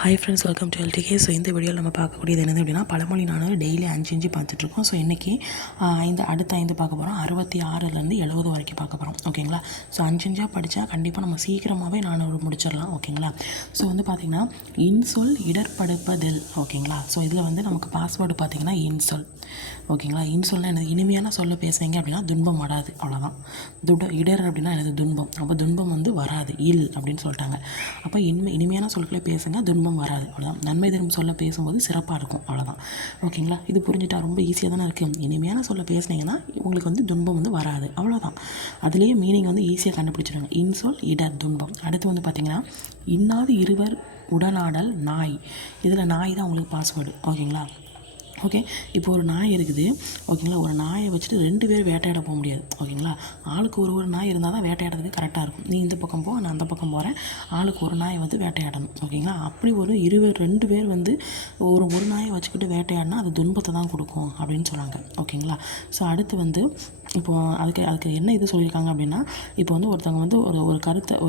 Hi friends, welcome to LDK. So இந்த வீடியோவில் நம்ம பார்க்கக்கூடியது என்னது அப்படின்னா, பழமொழி நானூறு டெய்லி 5 பார்த்துட்ருக்கோம். ஸோ இன்றைக்கி அடுத்த 5 பார்க்க போகிறோம். 66லேருந்து 70 வரைக்கும் பார்க்க போகிறோம். ஓகேங்களா? ஸோ 5 படித்தா கண்டிப்பாக நம்ம சீக்கிரமாகவே 400 முடிச்சிடலாம். ஓகேங்களா? ஸோ பார்த்திங்கன்னா, இன்சொல் இடர்படுப்பதில். ஓகேங்களா? ஸோ இதில் நமக்கு பாஸ்வேர்டு பார்த்திங்கன்னா இன்சொல். ஓகேங்களா? இன்சொல்னா என்னது? இனிமையான சொல்ல பேசுகிறீங்க அப்படின்னா துன்பம் வராது, அவ்வளோதான். இடர் அப்படின்னா என்னது? துன்பம். அப்போ துன்பம் வராது, இல் அப்படின்னு சொல்லிட்டாங்க. அப்போ இனிமையான சொற்களை பேசுங்க, துன்பம் வராது, அவ்வளோதான். நன்மை தரும் சொல்ல பேசும்போது சிறப்பாக இருக்கும், அவ்வளோதான். ஓகேங்களா? இது புரிஞ்சுட்டா ரொம்ப ஈஸியாக தானே இருக்குது. இனிமையான சொல்ல பேசுனீங்கன்னா உங்களுக்கு துன்பம் வராது, அவ்வளோதான். அதுலேயே மீனிங் ஈஸியாக கண்டுபிடிச்சிடுங்க. இன்சொல் இடர் துன்பம். அடுத்து பார்த்திங்கன்னா, இன்னாது இருவர் உடனாடல் நாய். இதில் நாய் தான் உங்களுக்கு பாஸ்வேர்டு. ஓகேங்களா? ஓகே, இப்போ ஒரு நாய் இருக்குது. ஓகேங்களா? ஒரு நாயை வச்சுட்டு 2 பேர் வேட்டையாட போக முடியாது. ஓகேங்களா? ஆளுக்கு ஒரு நாய் இருந்தால் தான் வேட்டையாடுறதுக்கு கரெக்டாக இருக்கும். நீ இந்த பக்கம் போ, நான் அந்த பக்கம் போகிறேன், ஆளுக்கு ஒரு நாயை வேட்டையாடணும். ஓகேங்களா? அப்படி ஒரு 2 பேர் ஒரு நாயை வச்சுக்கிட்டு வேட்டையாடினா அது துன்பத்தை தான் கொடுக்கும் அப்படின்னு சொல்கிறாங்க. ஓகேங்களா? ஸோ அடுத்து இப்போது அதுக்கு என்ன இது சொல்லியிருக்காங்க அப்படின்னா, இப்போ ஒருத்தவங்க ஒரு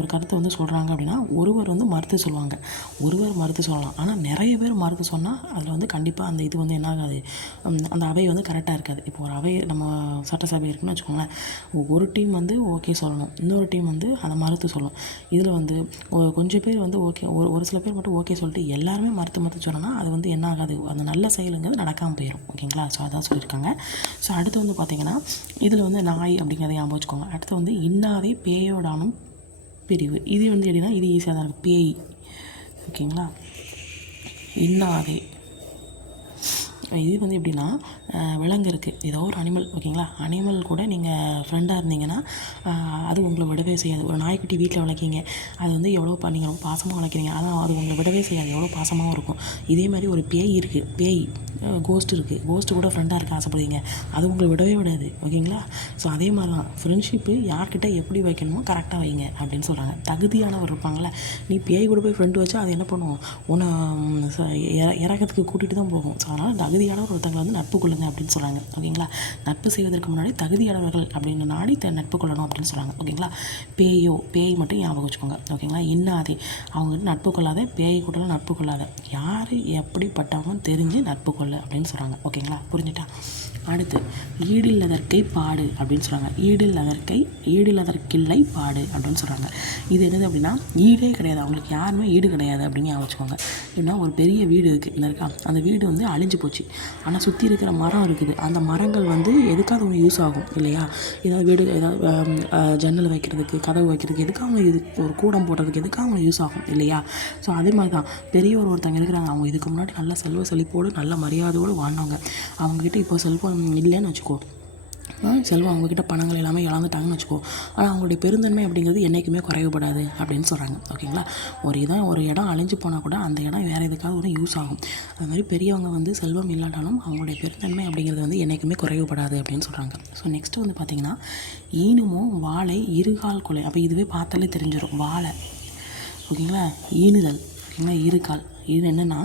கருத்தை சொல்கிறாங்க அப்படின்னா, ஒருவர் மறுத்து சொல்லுவாங்க, ஒருவர் மறுத்து சொல்லலாம். ஆனால் நிறைய பேர் மறுத்து சொன்னால் அதில் கண்டிப்பாக அந்த இது என்ன ஆகாது, அந்த அவை கரெக்டாக இருக்காது. இப்போ ஒரு அவை நம்ம சட்டசபை இருக்குன்னு வச்சுக்கோங்களேன், ஒரு டீம் ஓகே சொல்லணும், இன்னொரு டீம் அதை மறுத்து சொல்லணும். இதில் கொஞ்சம் பேர் ஓகே, ஒரு சில பேர் மட்டும் ஓகே சொல்லிட்டு எல்லாருமே மறுத்து சொன்னோன்னா அது என்ன ஆகாது, அந்த நல்ல செயலுங்கிறது நடக்காமல் போயிடும். ஓகேங்களா? ஸோ அதான் சொல்லியிருக்காங்க. ஸோ அடுத்து பார்த்திங்கன்னா, இதில் நாய் அப்படிங்கிறத ஞாபகம் வச்சுக்கோங்க. அடுத்து இன்னாதே பேயோடானும் பிரிவு. இது எப்படின்னா, இது ஈஸியாக தான் இருக்குது. பேய். ஓகேங்களா? இன்னாதே இது எப்படின்னா, விலங்கு இருக்குது, ஏதோ ஒரு அனிமல். ஓகேங்களா? அனிமல் கூட நீங்கள் ஃப்ரெண்டாக இருந்தீங்கன்னா அது உங்களை விடவே செய்யாது. ஒரு நாய்க்குட்டி வீட்டில் வளர்க்கிங்க, அது எவ்வளோ நீங்கள் ரொம்ப பாசமாக வளர்க்குறீங்க, ஆனால் அது உங்களை விடவே செய்யாது, எவ்வளோ பாசமாகவும் இருக்கும். இதே மாதிரி ஒரு பேய் இருக்குது, பேய் கோஸ்ட் இருக்குது, கோஸ்ட்டு கூட ஃப்ரெண்டாக இருக்க ஆசைப்படுவீங்க, அது உங்களை விடவே விடாது. ஓகேங்களா? ஸோ அதே மாதிரி தான் ஃப்ரெண்ட்ஷிப்பு யார்கிட்ட எப்படி வைக்கணுமோ கரெக்டாக வைங்க அப்படின்னு சொல்கிறாங்க. தகுதியானவர் இருப்பாங்களே, நீ பேய் கூட போய் ஃப்ரெண்டு வச்சா அது என்ன பண்ணுவோம், உன்னை இறக்கத்துக்கு கூட்டிகிட்டு தான் போகும். ஸோ அதனால் தகுதியானவர் ஒருத்தங்களை நட்பு கொள்ளுங்க அப்படின்னு சொல்கிறாங்க. ஓகேங்களா? நட்பு செய்வதற்கு முன்னாடி தகுதியானவர்கள் அப்படின்னு நாடி நட்பு கொள்ளணும் அப்படின்னு சொல்கிறாங்க. ஓகேங்களா? பேய் மட்டும் ஞாபகம் வச்சுக்கோங்க. ஓகேங்களா? இன்னாதே அவங்க நட்பு கொள்ளாத, பேய் கூட நட்பு கொள்ளாத, யார் எப்படிப்பட்டவங்க தெரிஞ்சு நட்பு கொள்ள அப்படின்னு சொல்கிறாங்க. ஓகேங்களா? புரிஞ்சுட்டா? அடுத்து ஈடில்லதற்கை பாடு அப்படின்னு சொல்கிறாங்க. ஈடில்லதற்கில்லை பாடு அப்படின்னு சொல்கிறாங்க. இது என்னது அப்படின்னா, ஈடே கிடையாது, அவங்களுக்கு யாருமே ஈடு கிடையாது அப்படின்னு வச்சுக்கோங்க. எப்படின்னா, ஒரு பெரிய வீடு இருக்குது, இந்த இருக்கா, அந்த வீடு அழிஞ்சு போச்சு. ஆனால் சுற்றி இருக்கிற மரம் இருக்குது, அந்த மரங்கள் எதுக்காவது ஒன்று யூஸ் ஆகும் இல்லையா? ஏதாவது வீடு, ஏதாவது ஜன்னல் வைக்கிறதுக்கு, கதவு வைக்கிறதுக்கு, எதுக்காக இது ஒரு கூடம் போடுறதுக்கு எதுக்காக யூஸ் ஆகும் இல்லையா? ஸோ அதே மாதிரி தான் ஒருத்தங்க இருக்கிறாங்க, அவங்க இதுக்கு முன்னாடி நல்ல செல்வ செழிப்போடு நல்ல மரியாதையோடு வாழ்ந்தவங்க. அவங்கக்கிட்ட இப்போ செல்வம் இல்லைன்னு வச்சுக்கோ, செல்வம் அவங்கக்கிட்ட பணங்கள் எல்லாமே இழந்துட்டாங்கன்னு வச்சுக்கோ, ஆனால் அவங்களுடைய பெருந்தன்மை அப்படிங்கிறது என்றைக்குமே குறைவுபடாது அப்படின்னு சொல்கிறாங்க. ஓகேங்களா? ஒரு இடம் அழிஞ்சு போனால் கூட அந்த இடம் வேறு எதுக்காக ஒரு யூஸ் ஆகும். அது மாதிரி பெரியவங்க செல்வம் இல்லாட்டாலும் அவங்களுடைய பெருந்தன்மை அப்படிங்கிறது என்றைக்குமே குறைவுபடாது அப்படின்னு சொல்கிறாங்க. ஸோ நெக்ஸ்ட்டு பார்த்திங்கன்னா, ஈனுமோ வாழை இருகால் கொலை. அப்போ இதுவே பார்த்தாலே தெரிஞ்சிடும், வாழை. ஓகேங்களா? ஈனுதல். ஓகேங்களா? இருகால். இது என்னென்னா,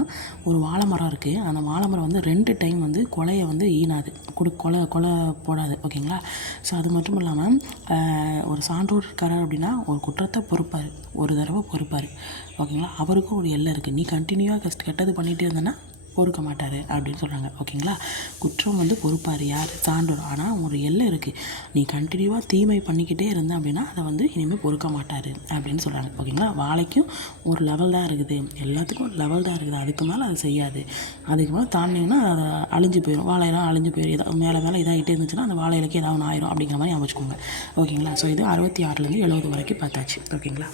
ஒரு வாழை மரம் இருக்குது, அந்த வாழை மரம் 2 டைம் கொலையை ஈனாது, கொலை போடாது. ஓகேங்களா? ஸோ அது மட்டும் இல்லாமல் ஒரு சான்றோர் இருக்கார் அப்படின்னா ஒரு குற்றத்தை பொறுப்பார், ஒரு தடவை பொறுப்பார். ஓகேங்களா? அவருக்கும் ஒரு எல்லை இருக்குது. நீ கண்டினியூவாக கெட்டது பண்ணிகிட்டே இருந்தேன்னா பொறுக்க மாட்டார் அப்படின்னு சொல்கிறாங்க. ஓகேங்களா? குற்றம் பொறுப்பார் யார்? சான்றோர். ஆனால் ஒரு எல்லை இருக்குது, நீ கண்டினியூவாக தீமை பண்ணிக்கிட்டே இருந்த அப்படின்னா அதை இனிமேல் பொறுக்க மாட்டார் அப்படின்னு சொல்கிறாங்க. ஓகேங்களா? வாழைக்கும் ஒரு லெவல் தான் இருக்குது, எல்லாத்துக்கும் லெவல் தான் இருக்குது, அதுக்கு மேலே அது செய்யாது. அதுக்கு மேலே தாண்டிங்கன்னா அதை அழிஞ்சு போயிடும், வாழையெல்லாம் அழிஞ்சு போயிடும். ஏதாவது மேலே இதாகிட்டே இருந்துச்சுன்னா அந்த வாழை இலக்கு ஏதாவது ஒன்று ஆயிரும் அப்படிங்கிற மாதிரி வச்சுக்கோங்க. ஓகேங்களா? ஸோ இது 66லேருந்து 70 வரைக்கும் பார்த்தாச்சு. ஓகேங்களா?